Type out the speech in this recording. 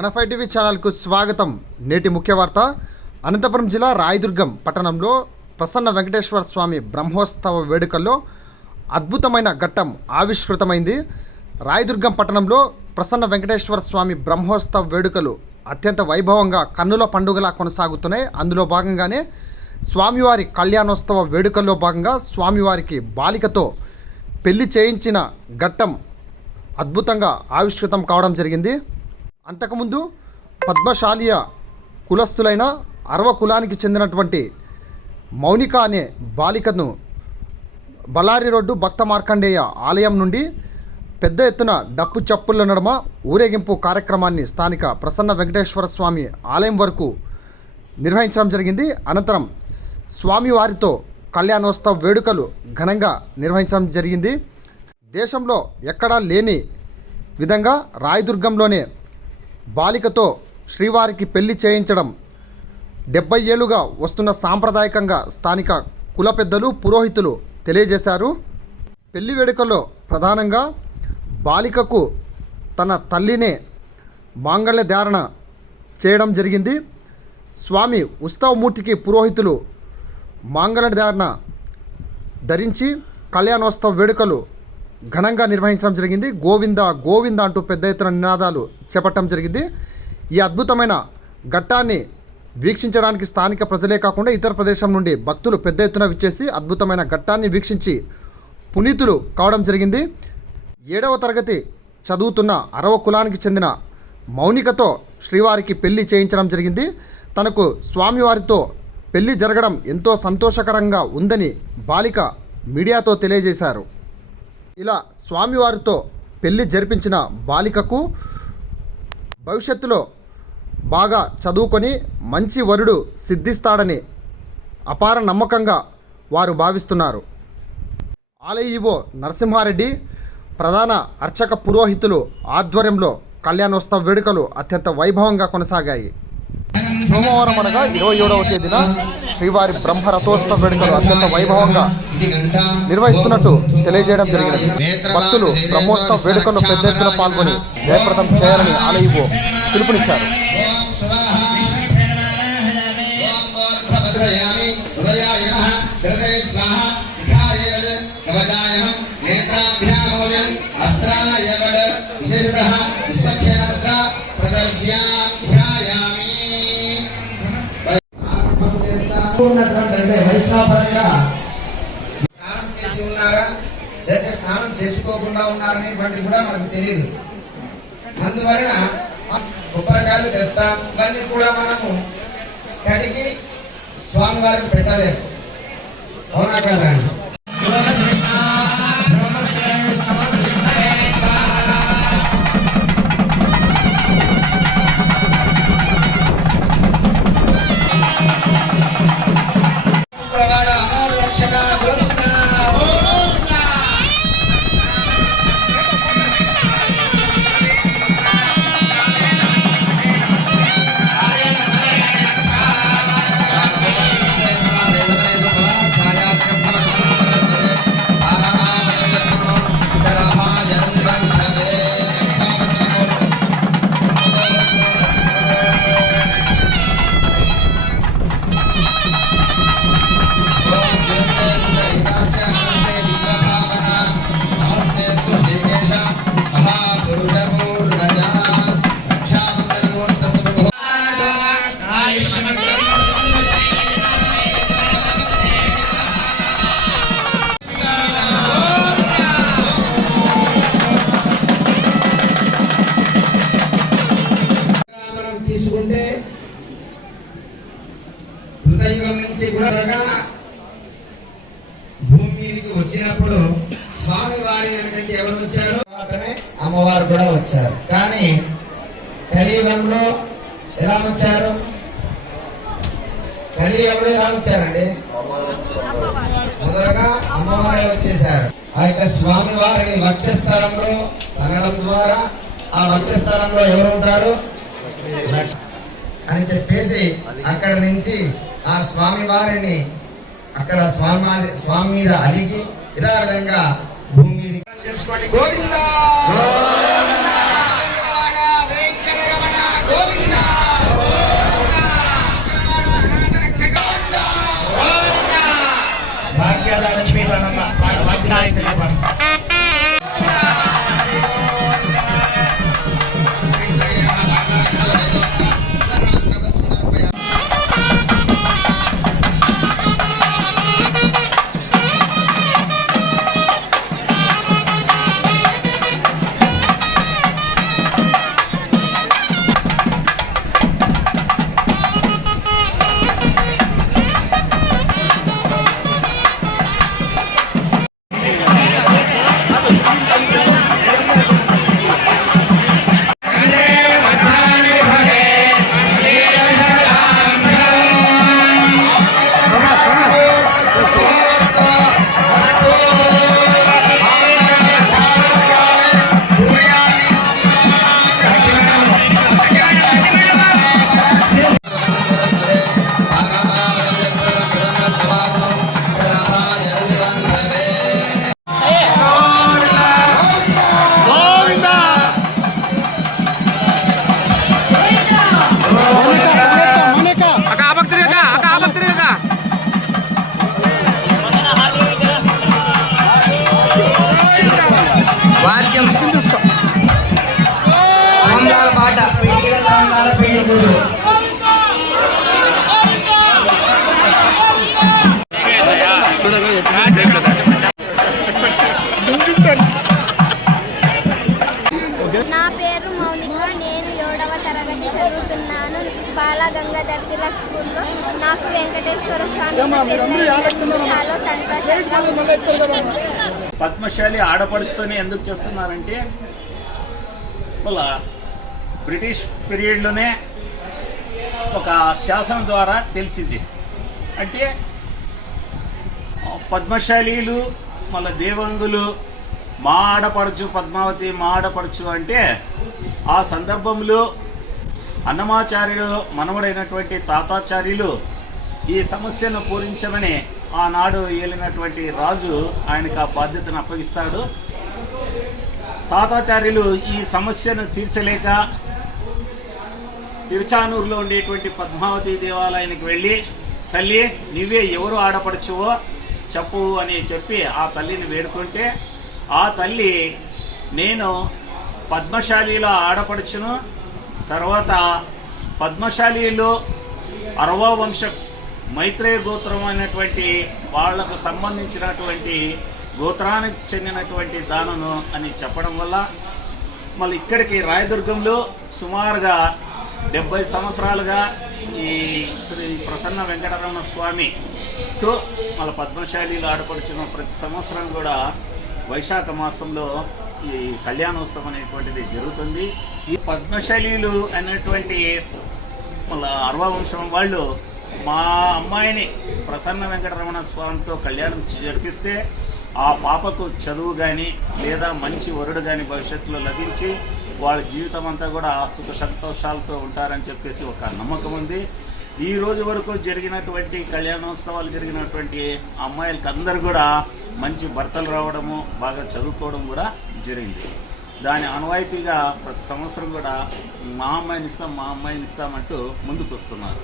మన five TV ఛానల్కు స్వాగతం. నేటి ముఖ్య వార్త. అనంతపురం జిల్లా రాయదుర్గం పట్టణంలో ప్రసన్న వెంకటేశ్వర స్వామి బ్రహ్మోత్సవ వేడుకల్లో అద్భుతమైన ఘట్టం ఆవిష్కృతమైంది. రాయదుర్గం పట్టణంలో ప్రసన్న వెంకటేశ్వర స్వామి బ్రహ్మోత్సవ వేడుకలు అత్యంత వైభవంగా కన్నుల పండుగలా కొనసాగుతున్నాయి. అందులో భాగంగానే స్వామివారి కళ్యాణోత్సవ వేడుకల్లో భాగంగా స్వామివారికి బాలికతో పెళ్ళి చేయించిన ఘట్టం అద్భుతంగా ఆవిష్కృతం కావడం జరిగింది. అంతకుముందు పద్మశాలియ కులస్తులైన అరవ కులానికి చెందినటువంటి మౌనిక అనే బాలికను బళ్ళారి రోడ్డు భక్త మార్కండేయ ఆలయం నుండి పెద్ద ఎత్తున డప్పు చప్పుల నడుమ ఊరేగింపు కార్యక్రమాన్ని స్థానిక ప్రసన్న వెంకటేశ్వర స్వామి ఆలయం వరకు నిర్వహించడం జరిగింది. అనంతరం స్వామివారితో కళ్యాణోత్సవ వేడుకలు ఘనంగా నిర్వహించడం జరిగింది. దేశంలో ఎక్కడా లేని విధంగా రాయదుర్గంలోనే బాలికతో శ్రీవారికి పెళ్ళి చేయించడం. డెబ్బై ఏళ్ళుగా వస్తున్న సాంప్రదాయకంగా స్థానిక కుల పెద్దలు పురోహితులు తెలియజేశారు. పెళ్ళి వేడుకల్లో ప్రధానంగా బాలికకు తన తల్లినే మాంగళ్య ధారణ చేయడం జరిగింది. స్వామి ఉత్సవమూర్తికి పురోహితులు మాంగళ్య ధారణ ధరించి కళ్యాణోత్సవ వేడుకలు ఘనంగా నిర్వహించడం జరిగింది. గోవింద గోవింద అంటూ పెద్ద ఎత్తున నినాదాలు చేపట్టడం జరిగింది. ఈ అద్భుతమైన ఘట్టాన్ని వీక్షించడానికి స్థానిక ప్రజలే కాకుండా ఇతర ప్రదేశం నుండి భక్తులు పెద్ద ఎత్తున విచ్చేసి అద్భుతమైన ఘట్టాన్ని వీక్షించి పునీతులు కావడం జరిగింది. ఏడవ తరగతి చదువుతున్న అరవ కులానికి చెందిన మౌనికతో శ్రీవారికి పెళ్ళి చేయించడం జరిగింది. తనకు స్వామివారితో పెళ్ళి జరగడం ఎంతో సంతోషకరంగా ఉందని బాలిక మీడియాతో తెలియజేశారు. ఇలా స్వామివారితో పెళ్ళి జరిపించిన బాలికకు భవిష్యత్తులో బాగా చదువుకొని మంచి వరుడు సిద్ధిస్తాడని అపార నమ్మకంగా వారు భావిస్తున్నారు. ఆలయ నరసింహారెడ్డి ప్రధాన అర్చక పురోహితులు ఆధ్వర్యంలో కళ్యాణోత్సవ వేడుకలు అత్యంత వైభవంగా కొనసాగాయి. సోమవారం అనగా ఇరవై ఏడవ తేదీన శ్రీవారి బ్రహ్మ రథోత్సవ వేడుకలు అత్యంత వైభవంగా నిర్వహిస్తున్నట్టు తెలియజేయడం జరిగినది. భక్తులు బ్రహ్మోత్సవ వేడుకల్లో పెద్ద ఎత్తున పాల్గొని జయప్రదం చేయాలని ఆలయ పిలుపునిచ్చారు. స్వాహ స్నానం చేసుకోకుండా ఉన్నారనేటువంటిది కూడా మనకు తెలియదు అందువలన కొబ్బరికాయలు తెస్తాం ఇవన్నీ కూడా మనము కడిగి స్వామివారికి పెట్టలేము. అవునా కదా? కృతయుగం నుంచి కూడా భూమికి వచ్చినప్పుడు స్వామి వారి వెనకంటే ఎవరు వచ్చారు? తర్వాతనే అమ్మవారు కూడా వచ్చారు. కానీ కలియుగంలో ఎలా వచ్చారు? కలియుగంలో ఎలా వచ్చారండి? మొదటగా అమ్మవారే వచ్చేసారు ఆ యొక్క స్వామి వారిని లక్ష్యస్థలంలో తనడం ద్వారా ఆ లక్ష్యస్థలంలో ఎవరు ఉంటారు? అని చెప్పేసి అక్కడ నుంచి ఆ స్వామి వారిని అక్కడ స్వామి స్వామి మీద అలిగి ఇదే విధంగా భూమి చేసుకోండి. గోవింద! భాగ్యదా వెంకటేశ్వర స్వామి చాలా సంతోషంగా. పద్మశాలి ఆడపడుచుతోనే ఎందుకు చేస్తున్నారంటే వాళ్ళ బ్రిటిష్ పీరియడ్లోనే ఒక శాసనం ద్వారా తెలిసింది. అంటే పద్మశాలీలు మళ్ళా దేవంగులు మా ఆడపడుచు పద్మావతి మా ఆడపడుచు అంటే ఆ సందర్భంలో అన్నమాచార్యుడు మనవడైనటువంటి తాతాచార్యులు ఈ సమస్యను పూరించమని ఆనాడు ఏలినటువంటి రాజు ఆయనకు ఆ బాధ్యతను అప్పగిస్తాడు. తాతాచార్యులు ఈ సమస్యను తీర్చలేక తిరుచానూరులో ఉండేటువంటి పద్మావతి దేవాలయానికి వెళ్ళి తల్లి నువ్వే ఎవరు ఆడపడుచువో చెప్పు అని చెప్పి ఆ తల్లిని వేడుకుంటే ఆ తల్లి నేను పద్మశాలిలో ఆడపడుచును. తర్వాత పద్మశాలిలో అరవ వంశ మైత్రేయ గోత్రం అయినటువంటి వాళ్ళకు సంబంధించినటువంటి గోత్రానికి చెందినటువంటి దానను అని చెప్పడం వల్ల మళ్ళీ ఇక్కడికి రాయదుర్గంలో సుమారుగా డెబ్బై సంవత్సరాలుగా ఈ శ్రీ ప్రసన్న వెంకటరమణ స్వామితో మళ్ళీ పద్మశాలీలు ఆడపడుచున్న ప్రతి సంవత్సరం కూడా వైశాఖ మాసంలో ఈ కళ్యాణోత్సవం అనేటువంటిది జరుగుతుంది. ఈ పద్మశైలీలు అనేటువంటి మళ్ళీ అర్వవంశం వాళ్ళు మా అమ్మాయిని ప్రసన్న వెంకటరమణ స్వామితో కళ్యాణం జరిపిస్తే ఆ పాపకు చదువు కానీ లేదా మంచి వరుడు కానీ భవిష్యత్తులో లభించి వాళ్ళ జీవితం అంతా కూడా సుఖ సంతోషాలతో ఉంటారని చెప్పేసి ఒక నమ్మకం ఉంది. ఈ రోజు వరకు జరిగినటువంటి కళ్యాణోత్సవాలు జరిగినటువంటి అమ్మాయిలకు అందరు కూడా మంచి భర్తలు రావడము బాగా చదువుకోవడం కూడా జరిగింది. దాని ఆనవాయితీగా ప్రతి సంవత్సరం కూడా మా అమ్మాయిని ఇస్తాం మా అమ్మాయిని ఇస్తామంటూ ముందుకు వస్తున్నారు